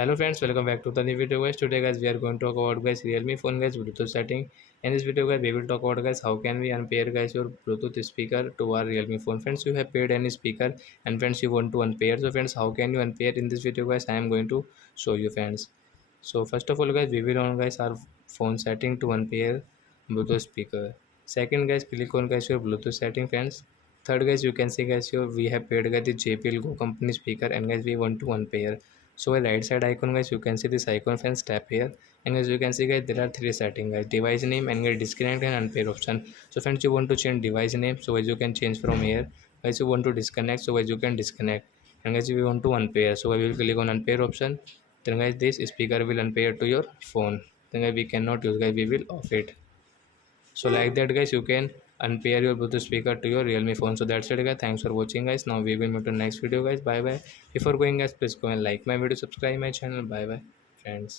Hello friends, welcome back to the new video guys. Today guys we are going to talk about guys Realme phone guys Bluetooth setting. In this video guys we will talk about guys how can we unpair guys your Bluetooth speaker to our Realme phone. Friends, you have paired any speaker and friends you want to unpair. So friends, how can you unpair? In this video guys I am going to show you friends. So first of all guys we will on guys our phone setting to unpair Bluetooth speaker. Second guys click on guys your Bluetooth setting friends. Third guys you can see guys your we have paired guys the JBL Go company speaker and guys we want to unpair. So a right side icon guys you can see this icon friends, tap here and as you can see guys there are three settings guys: device name and get disconnect and unpair option. So friends, you want to change device name, so as you can change from here. Guys, you want to disconnect, so as you can disconnect, and guys if you want to unpair, so I will click on unpair option. Then guys this speaker will unpair to your phone. Then guys we cannot use, guys we will off it. So like that guys you can unpair your Bluetooth speaker to your Realme phone. So that's it guys, thanks for watching guys. Now we will meet to next video guys. Bye bye. Before going guys, please go and like my video, subscribe my channel. Bye bye friends.